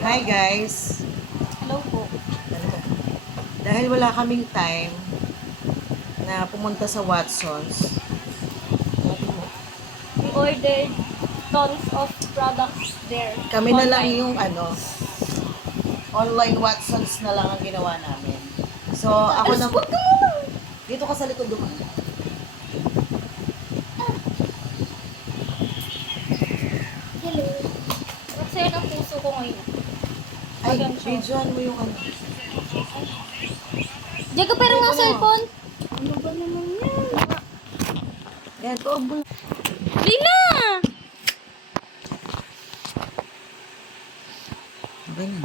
Hi guys! Hello po. Dahil wala kaming time na pumunta sa Watsons, We ordered tons of products there. kami na lang online. yung online Watsons na lang ang ginawa namin. So, ako na... Dito ka sa likod doon. Hello. Ang saya ng puso ko ngayon. Ay, Ayan siya. videoan mo yung ano. Diego, pero nga Ano? cellphone. Ano ba naman yan? Yan, to. Lina! Okay na.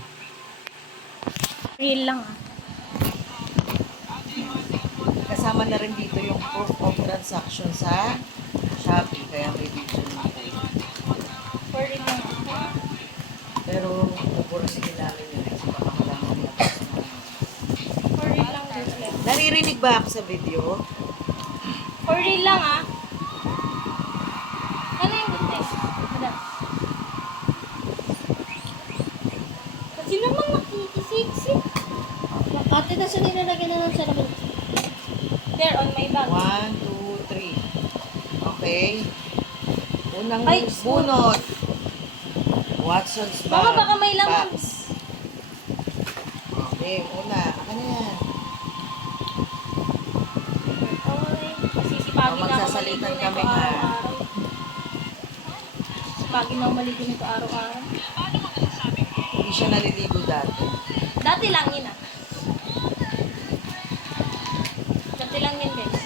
Real lang ah. Kasama na rin dito yung proof of transaction sa Shopee. Kaya may video na ako. For real lang ah. Pero, pupursihin namin yun. Kasi baka malaman niya. For real lang ulit. Naririnig ba ako sa video? For real lang ah. Ano yung good thing? Madam. Kasi naman nakikisiksik. Ate, kasi nilalagyan na lang sa laman. There on my bag. 1, 2, 3. Okay. Unang Ay, bunot. Watson's bag. Mama, baka may laman. Box. Okay, una. Ano na yan? Okay. Masisipagin na ako Magsasalitan maligo nito kami, ha? araw-araw. Sipagin na ako maligo nito araw-araw. Hindi siya naliligo dati. Dati lang yun ah. Dati lang yun guys.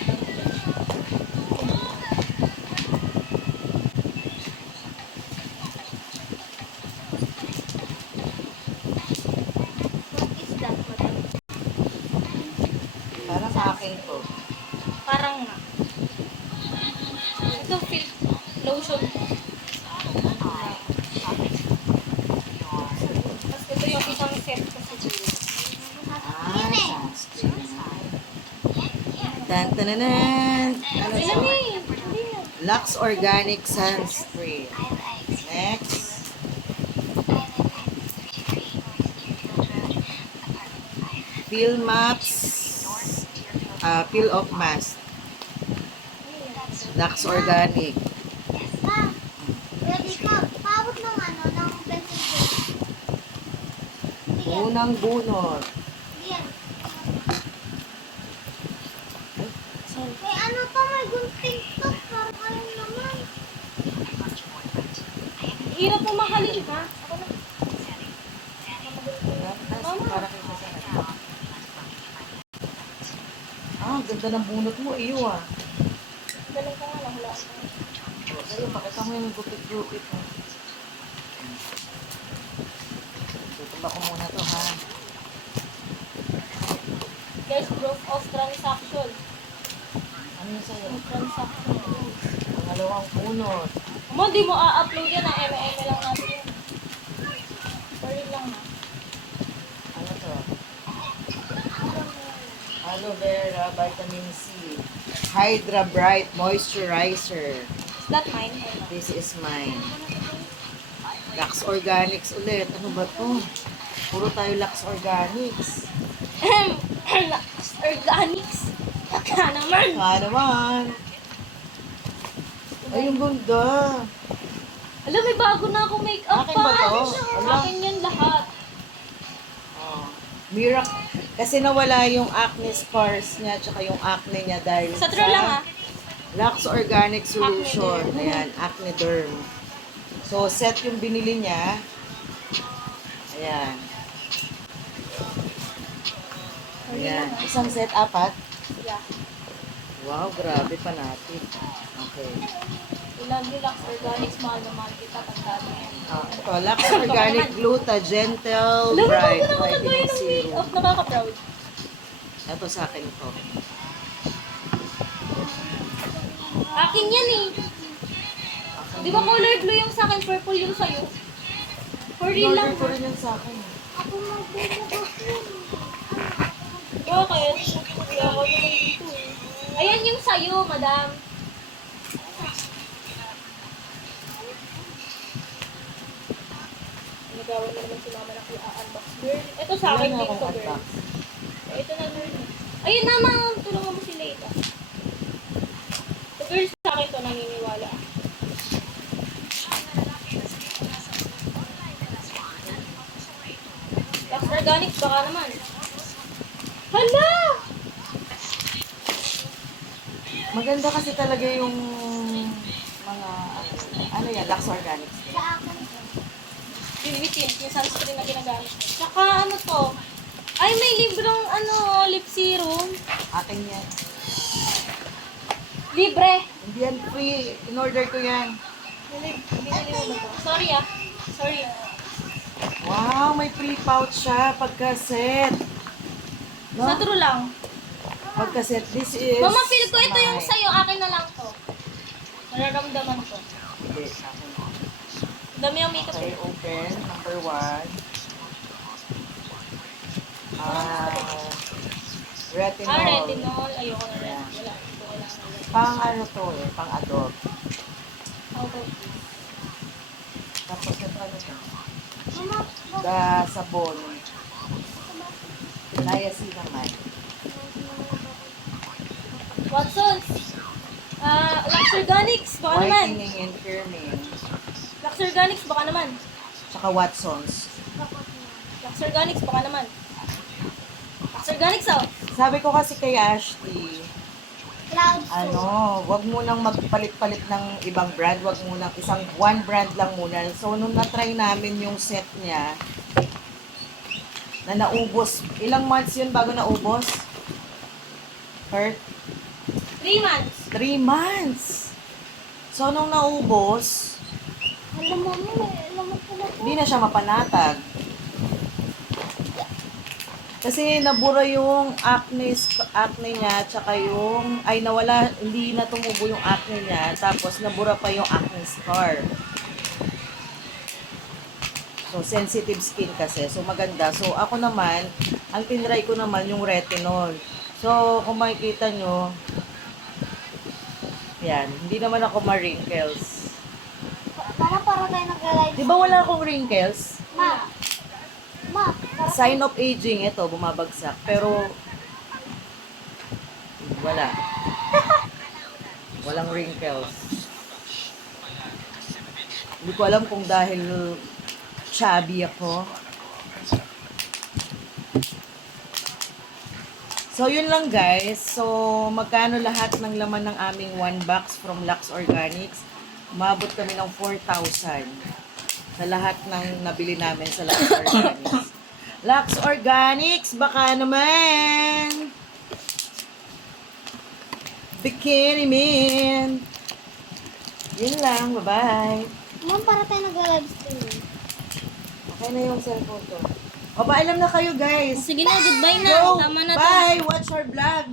What is that, madam? Parang akin to. Parang nga. Ito feel lotion. Tapos ito yung isang set kasi dito. Sunscreen. Tan-tananan. Ano Ilan to? eh? Hindi na. Lux Organic Sunscreen. Next. Peel Maps. Peel Off Mask. Lux Organic. Ma, pwede ka, paabot ng ng pencil. Unang bunot. Yan. May ano to, may gunting to. Parang ano naman. Hirap mo mahalin ha. Ako na. Para kay Sasana. Ang ganda ng bunot mo, iyo ah. Galing ka nga, nahulaan ko. Ayun, pakita mo yung gupit-gupit mo. Tutuba ko muna to ha. Guys, proof of transaction. Ano yung sa'yo? Transaction. Pangalawang bunot. Mo, di mo a-upload yan. Eme-eme lang natin yun. Sorry lang ha. Ano to? Aloe vera, vitamin C. Hydra Bright Moisturizer. Is that mine or not? This is mine. Lux Organics ulit. Ano ba to? Puro tayo Lux Organics. Organics. Baka naman. Naman. Ay, yung ganda. Alam, may bago na akong make-up Akin ba to? Ala. Akin yan lahat. Oh. Miracle. Kasi nawala yung acne scars niya tsaka yung acne niya dahil Sa true lang ah. Lux Organic Solution. Acne derm. Ayan, Acne Derm. So, set yung binili niya. Ayan. Ayan. Isang set, apat. Yeah. Wow, grabe pa natin. Okay. Lagi Lux Organics, mahal na mahal kita. Tandaan mo yan. Ito, Lux Organic Gluta Gentle Alam mo, Bright bago na ako nagawin Vitamin ng Serum. make-up. Nakaka-proud. Ito sa akin to. Akin yan eh. Di ba color blue yung sa akin, purple yung sa'yo? For real lang. Order ko rin yan sa akin. Ako magbubukas yun. Bakit? Kaya ako naman dito eh. Ayan yung sa'yo, madam. Ano Nagawan mo naman si mama na i-unbox, girl. Ito sa akin Wala na din akong to, girl. unbox. Ito na, girl. Ayun na, ma'am. Tulungan mo si Leila. So, girl, sa akin to, naniniwala. Lux Organics, baka naman. Hala! Maganda kasi talaga yung mga, ano yan, Lux Organics. Sa akin. Bibitin, yung sunscreen na ginagamit ko. Tsaka ano to? Ay, may librong lip serum. Akin yan. Libre. Hindi yan free. In-order ko yan. Binili mo ba to? Sorry ah. Sorry. Wow, may free pouch siya pagka-set. No? Sa true lang. Pagka-set. This is Mama, feel ko ito yung mine. sa'yo. Akin na lang to. Nararamdaman ko. Hindi, akin. Dami yung makeup. Okay, open. Number 1. Retinol. Retinol. Ayoko na rin. Wala. Ito kailangan. Pang ano to eh, pang adult. How about this? Tapos ito ano to? Mama, Da sabon. Niacinamide. Watsons. Lux Organics. Baka naman. Whitening and firming. Lux Organics. Baka naman. Tsaka Watsons. Lux Organics. Baka naman. Lux Organics, oh. Sabi ko kasi kay Ashley, cloud soap. ano, wag mo nang magpalit-palit ng ibang brand, wag mo nang one brand lang muna. So, nung na-try namin yung set niya, na naubos, ilang months yun bago naubos? Kurt? 3 months. 3 months! So, nung naubos, Alam mo, alam mo pala po. hindi na siya mapanatag. Kasi nabura yung acne niya, tsaka yung, ay nawala, hindi na tumubo yung acne niya, tapos nabura pa yung acne scar. So, sensitive skin kasi. So, maganda. So, ako naman, ang tinry ko naman yung retinol. So, kung makikita nyo, yan, hindi naman ako ma-wrinkles. Para tayo nag-live. Di ba wala akong wrinkles? Ma, Sign of aging, ito, bumabagsak. Pero, wala. Walang wrinkles. Hindi ko alam kung dahil chubby ako. So, yun lang guys. So, magkano lahat ng laman ng aming 1 box from Lux Organics? Umabot kami ng 4,000 sa lahat ng nabili namin sa Lux Organics. Lux Organics, baka naman! Bikini Man! Yun lang, bye-bye! ma'am, para tayo nag-live stream. Okay na yung cellphone ko. O, paalam na kayo guys! Sige na, goodbye na. Go! Tama na to. Bye! Watch our vlog!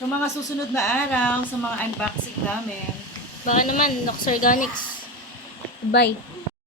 Sa mga susunod na araw, sa mga unboxing namin. Baka naman, Lux Organics. Bye.